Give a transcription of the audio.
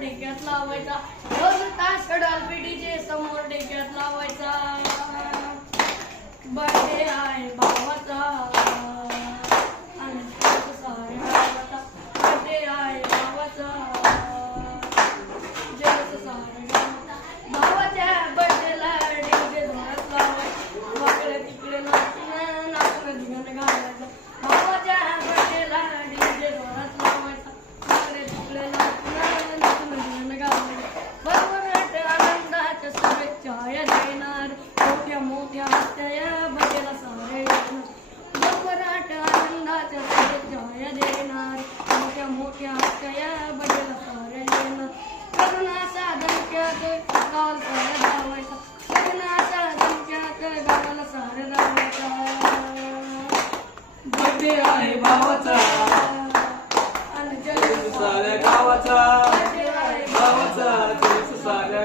ढेक्यात लावायचा, ढोल ताश कडाल पिढीचे समोर ढेक्यात लावायचा. बर्थडे आहे भावाचा आणि सारे गावाचा, बर्थडे आहे भावाचा जग सारे गावाचा. भावाच्या बर्थडेला डीजे जोरात लावायचा, वाकडे तिकडे नाचून नाचून धिंगाणा घालायचं. भावाच्या बर्थडेला डीजे जोरात लावायचा, वाकडे तिकडे नाचून नाचून धिंगाणा घालायचं. भरभराट आनंदाच्या शुभेच्छा या देणार, मोठ्या मोठ्या हस्त्या या बर्थडेला सारे येणार. भरभराट आनंदाच्या शुभेच्छा या देणार, मोठ्या मोठ्या हस्त्या या बर्थडेला सारे येणार. करुणाचा धमक्यात गावाला सारे धावायचा, करुणाचा धमक्यात गावाला सारे धावायचा. बर्थडे आहे भावाचा आणि जग साऱ्या गावाचा, बर्थडे आहे भावाचा साऱ्या